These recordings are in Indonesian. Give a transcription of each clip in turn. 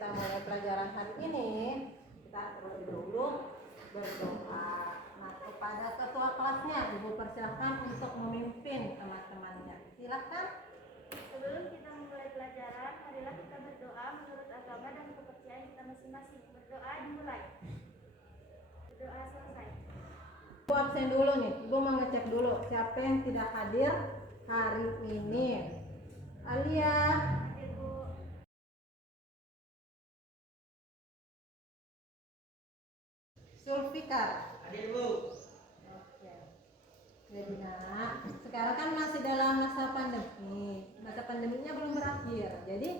kita mulai pelajaran hari ini, kita terlebih dahulu berdoa. Nah, kepada ketua kelasnya, Ibu persilahkan untuk memimpin teman-temannya. Silakan. Sebelum kita memulai pelajaran, marilah kita berdoa menurut agama dan kepercayaan kita masing-masing. Berdoa dimulai. Berdoa selesai. Ibu absen dulu nih. Ibu mau ngecek dulu siapa yang tidak hadir hari ini. Alia. Hadir, Bu. Sulfikar. Hadir, Bu. Oke. Jadi nak, sekarang kan masih dalam masa pandemi. Masa pandeminya belum berakhir. Jadi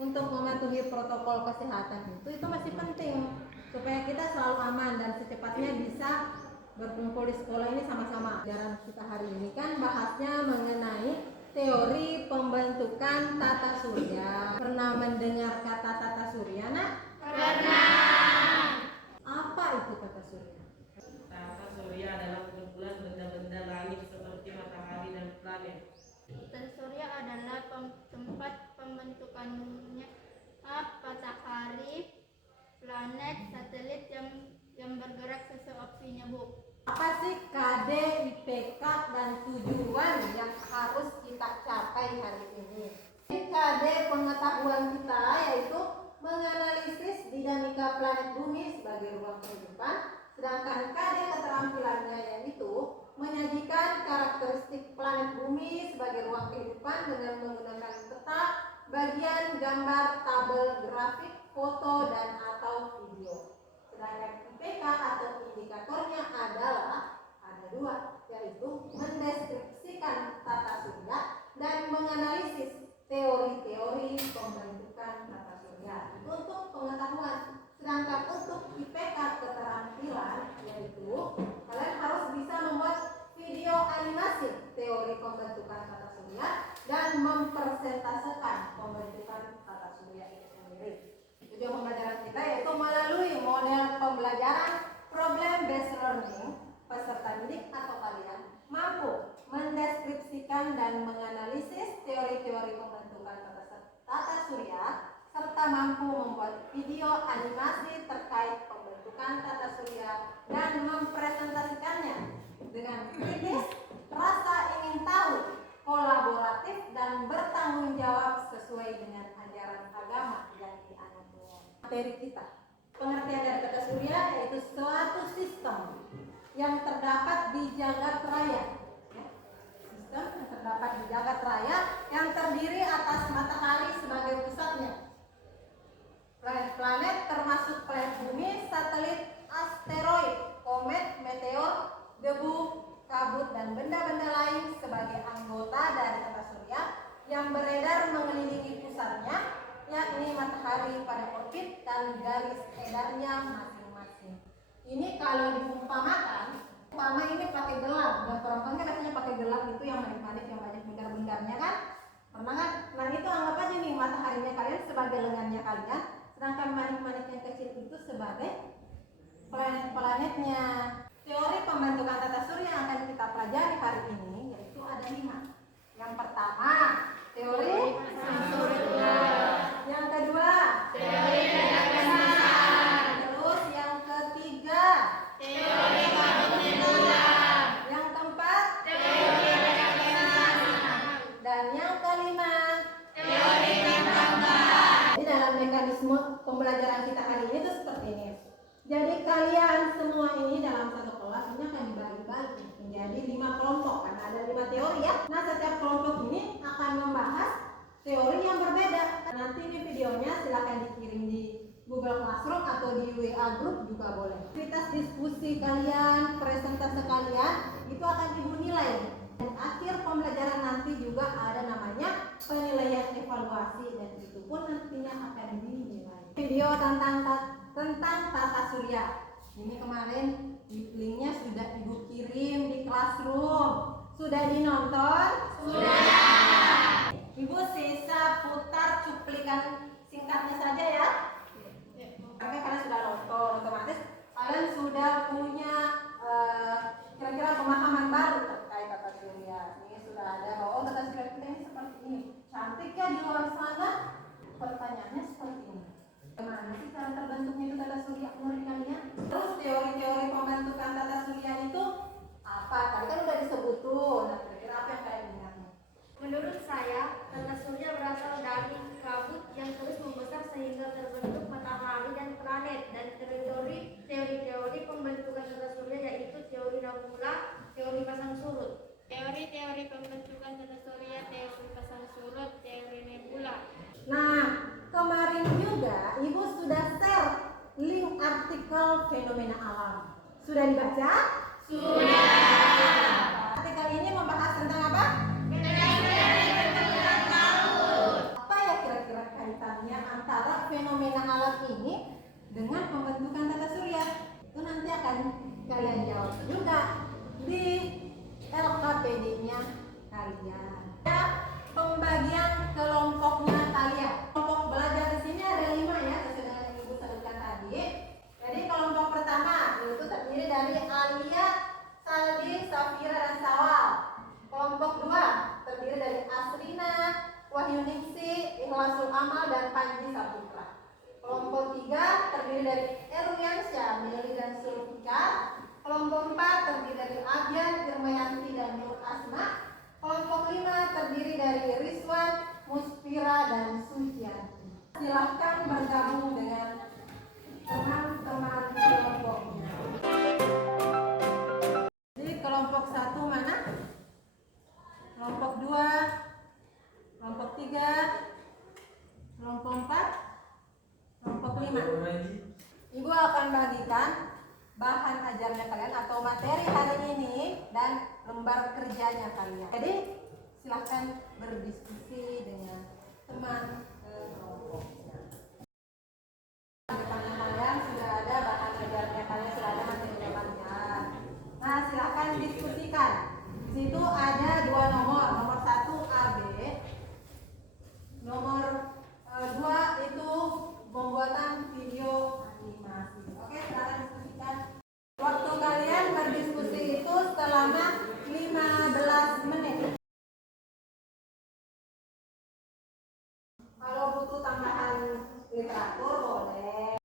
untuk mematuhi protokol kesehatan itu masih penting supaya kita selalu aman dan secepatnya bisa berkumpul di sekolah ini sama-sama. Pelajaran kita hari ini kan bahasnya mengenai teori pembentukan tata surya. Pernah mendengar kata tata surya, nak? Pernah. Apa itu tata surya? Tata surya adalah kumpulan benda-benda langit seperti matahari dan planet. Tata surya adalah tempat pembentukannya matahari, planet, satelit yang bergerak sesuai opsinya, Bu. Apa sih KD, IPK, dan tujuan yang harus kita capai hari ini? KD pengetahuan kita yaitu menganalisis dinamika planet bumi sebagai ruang kehidupan, sedangkan KD keterampilannya yaitu menyajikan karakteristik planet bumi sebagai ruang kehidupan dengan menggunakan peta, bagian gambar, tabel, grafik, foto, dan atau video. Sedangkan IPK atau indikatornya adalah ada dua, yaitu mendeskripsikan tata surya dan menganalisis teori-teori pembentukan tata surya. Itu untuk pengetahuan. Sedangkan untuk IPK keterampilan yaitu kalian harus bisa membuat video animasi teori pembentukan tata surya dan mempresentasekan pembentukan tata surya itu sendiri. Tujuan pembelajaran kita yaitu melalui model pembelajaran problem based learning, peserta didik atau kalian mampu mendeskripsikan dan menganalisis teori-teori pembentukan tata surya serta mampu membuat video animasi terkait pembentukan tata surya dan mempresentasikannya dengan kritis, rasa ingin tahu, kolaboratif, dan bertanggung jawab sesuai dengan ajaran agama yang dianutnya. Materi kita, pengertian dari tata surya yaitu suatu sistem yang terdapat di jagat raya. Sistem yang terdapat di jagat raya yang terdiri atas matahari sebagai pusatnya. Planet-planet termasuk planet bumi, satelit, asteroid, komet, meteor, debu, kabut, dan benda-benda lain sebagai anggota dari tata surya yang beredar mengelilingi pusatnya, yakni matahari pada orbit dan garis edarnya masing-masing. Ini kalau diumpamakan, umpama ini pakai gelang, dan perempuan kan biasanya pakai gelang itu yang manik-manik, yang banyak bundar-bundarnya kan? Pernah kan? Nah itu anggap aja nih mataharinya kalian sebagai lengannya kalian, sedangkan manik-manik yang kecil itu sebagai planet-planetnya. Teori pembentukan tata surya yang akan kita pelajari hari ini yaitu ada 5. Yang pertama, teori surya. Yang kedua, teori garis besar. Terus yang ketiga, teori bulan. Yang keempat, teori galaksi. Dan yang kelima, teori bintang. Jadi dalam mekanisme pembelajaran kita hari ini itu seperti ini. Jadi kalian semua ini dalam satu kelas ini akan dibagi-bagi menjadi 5 kelompok karena ada 5 teori ya. Nah setiap kelompok ini akan membahas teori yang berbeda. Nanti ini videonya silahkan dikirim di Google Classroom atau di WA Group juga boleh. Aktivitas diskusi kalian, presentase kalian itu akan ibu nilai. Dan akhir pembelajaran nanti juga ada namanya penilaian evaluasi dan itu pun nantinya akan dinilai. Video tentang tata surya. Ini kemarin linknya sudah ibu kirim di Classroom. Sudah dinonton? Sudah. Ibu sisa putar cuplikan singkatnya saja ya. Oke, karena sudah nonton, otomatis kalian sudah punya kira-kira pemahaman baru terkait tata surya. Ini sudah ada bahwa tata surya kita ini seperti ini. Cantik ya di luar sana? Pertanyaannya seperti ini. bentuknya itu tata surya menurut kalian? Terus teori-teori pembentukan tata surya itu apa? Tadi kan udah disebut tuh. Nah, kira-kira apa yang kalian ingat nih? Menurut saya, tata surya berasal dari kabut yang terus membesar sehingga terbentuk matahari dan planet. Dan teori-teori pembentukan tata surya yaitu teori nebula, teori pasang surut. Teori-teori pembentukan tata surya, teori pasang surut, teori nebula. Nah, kemarin juga Ibu sudah share link artikel fenomena alam. Sudah dibaca? Sudah. Artikel ini membahas tentang apa? Apa ya kira-kira kaitannya antara fenomena alam ini dengan pembentukan tata surya? Itu nanti akan kalian jawab juga di LKPD-nya kalian. Ya, pembagian kelompoknya kalian. Kelompok belajar di sini ada 5 ya, sesuai dengan yang Ibu sebutkan tadi. Jadi kelompok pertama itu terdiri dari Alia, Saldi, Safira, dan Sawal. Kelompok 2 terdiri dari Asrina, Wahyu Ningsi, Ikhlasul Amal, dan Panji Saputra. Kelompok 3 terdiri dari Erwiansyah, Meli, dan Sulfika. Kelompok 4 terdiri dari Abian, Irmayanti, dan Nur Asma. Kelompok 5 terdiri dari Rizwan, Muspira, dan Sucianti. Silahkan bergabung dengan teman-teman kelompoknya. Jadi kelompok 1 mana? Kelompok 2, kelompok 3, kelompok 4, kelompok 5. Ibu akan bagikan bahan ajarnya kalian atau materi hari ini dan lembar kerjanya kalian. Jadi silahkan berdiskusi dengan teman kelompoknya. Di depannya kalian sudah ada bahan ajarnya kalian, sudah ada materinya kalian. Nah, silahkan diskusikan. Di situ ada 2 nomor, nomor 1 AB, nomor 2 itu pembuatan video animasi. Oke, silahkan diskusikan. Waktu kalian berdiskusi itu selama 15 menit. Kalau butuh tambahan literatur boleh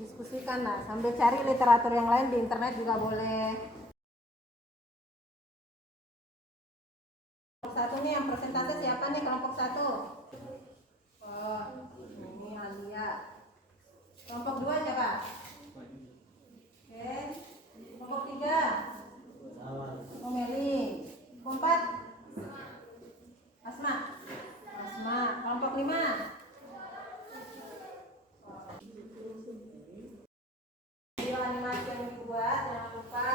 diskusikan lah, sambil cari literatur yang lain di internet juga boleh. Kelompok 1 nih yang persentase siapa nih kelompok 1? Oh, ini Alia. Kelompok 2 siapa? Oke. Kelompok 3? Oh, Meli. Kelompok 4? Asma. Kelompok 5? Video animasi yang dibuat jangan lupa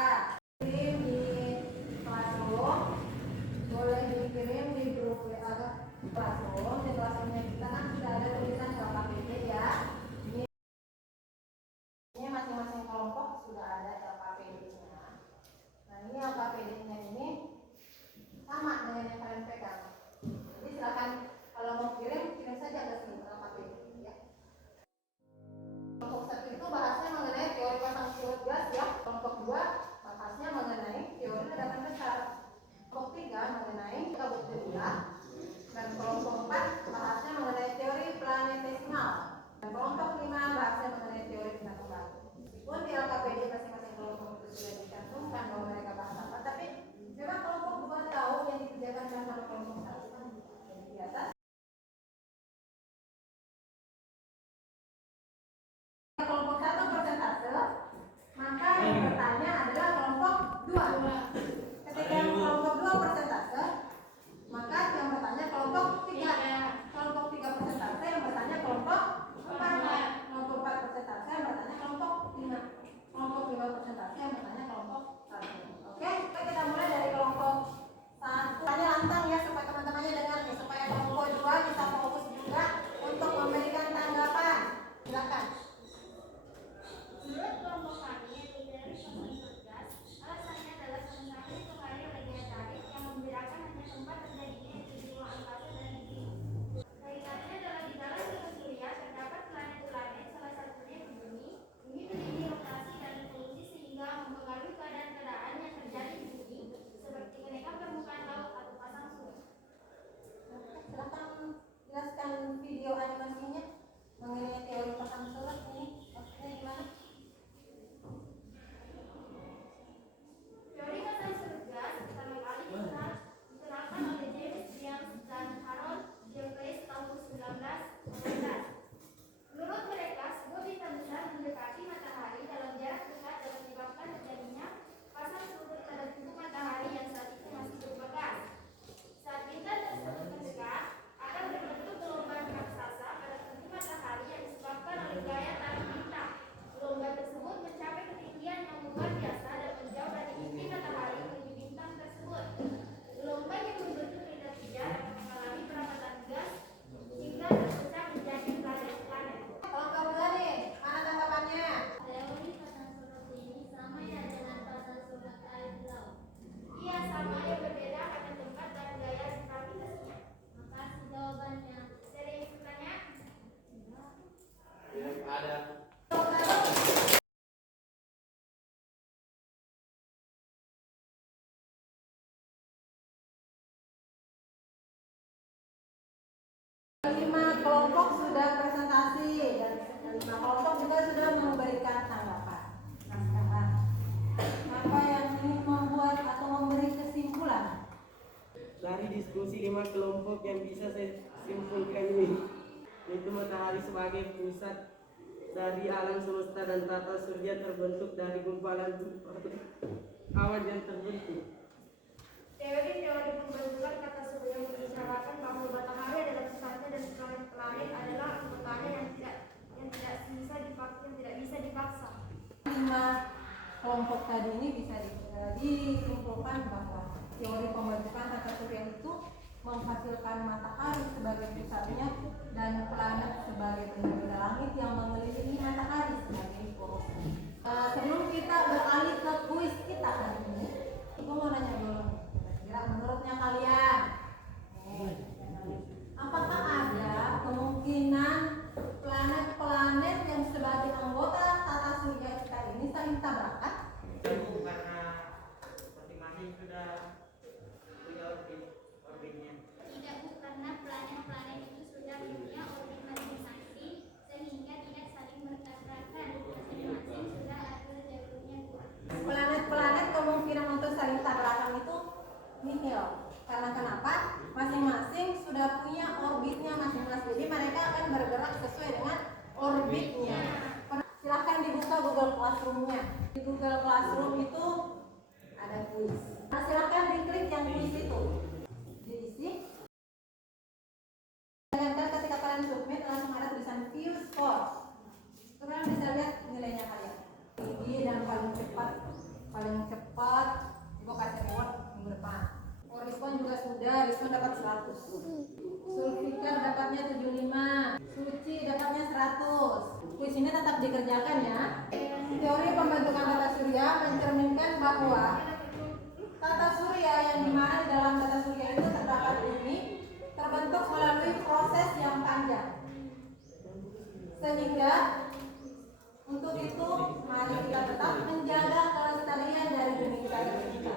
5 kelompok sudah presentasi dan 5 kelompok juga sudah memberikan tanggapan. Nah sekarang apa yang ingin membuat atau memberi kesimpulan? Dari diskusi 5 kelompok yang bisa saya simpulkan ini, yaitu matahari sebagai pusat dari alam semesta dan tata surya terbentuk dari gumpalan awan yang terbentuk. Teori-teori pembentukan tata surya mengisyaratkan bahwa matahari adalah pusatnya dan planet-planet adalah anggotanya yang tidak bisa dipaksa. 5 kelompok tadi ini bisa disimpulkan bahwa teori pembentukan tata surya itu menghasilkan matahari sebagai pusatnya dan planet sebagai benda-benda langit yang mengelilingi matahari sebagai porosnya. Sebelum kita beralih ke kuis kita hari ini, ibu mau nanya dulu, kira-kira menurutnya kalian, apakah ada kemungkinan planet-planet yang sebagai anggota tata surya kita ini saling tabrakan? Karena masing-masing sudah punya orbitnya. Tidak, Bu, karena planet-planet itu sudah punya orbit masing-masing sehingga tidak saling bertabrakan. Masing-masing sudah ada jalurnya, Bu. Planet-planet kemungkinan untuk saling tabrakan itu nihil. Karena kenapa? Masing-masing sudah punya orbitnya masing-masing. Jadi mereka akan bergerak sesuai dengan orbitnya. Silahkan dibuka Google Classroom-nya. Di Google Classroom itu ada kuis. Nah, silahkan diklik yang kuis itu. Diisi. Sedangkan ketika kalian submit langsung ada tulisan view score. Kalian bisa lihat nilainya kalian. Tinggi dan paling cepat ibu kasih reward minggu depan. Respon juga sudah, respon dapat 100. Sulfikar dapatnya 75. Suci dapatnya 100. Kuis ini tetap dikerjakan ya. Teori pembentukan tata surya mencerminkan bahwa tata surya yang dimana di dalam tata surya itu terdapat bumi terbentuk melalui proses yang panjang. Sehingga untuk itu mari kita tetap menjaga kelestarian dari bumi kita ini.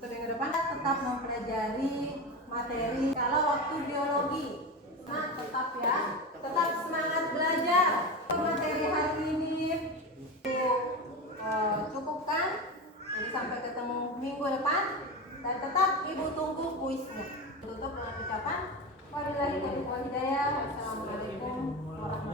Untuk minggu depan kita tetap mempelajari materi kalau waktu biologi. Nah tetap ya, tetap semangat belajar. Materi hari ini cukupkan. Jadi sampai ketemu minggu depan dan tetap ibu tunggu kuisnya. Tutup dengan ucapan wabillahi taufiq wal hidayah. Wassalamualaikum warahmatullahi wabarakatuh.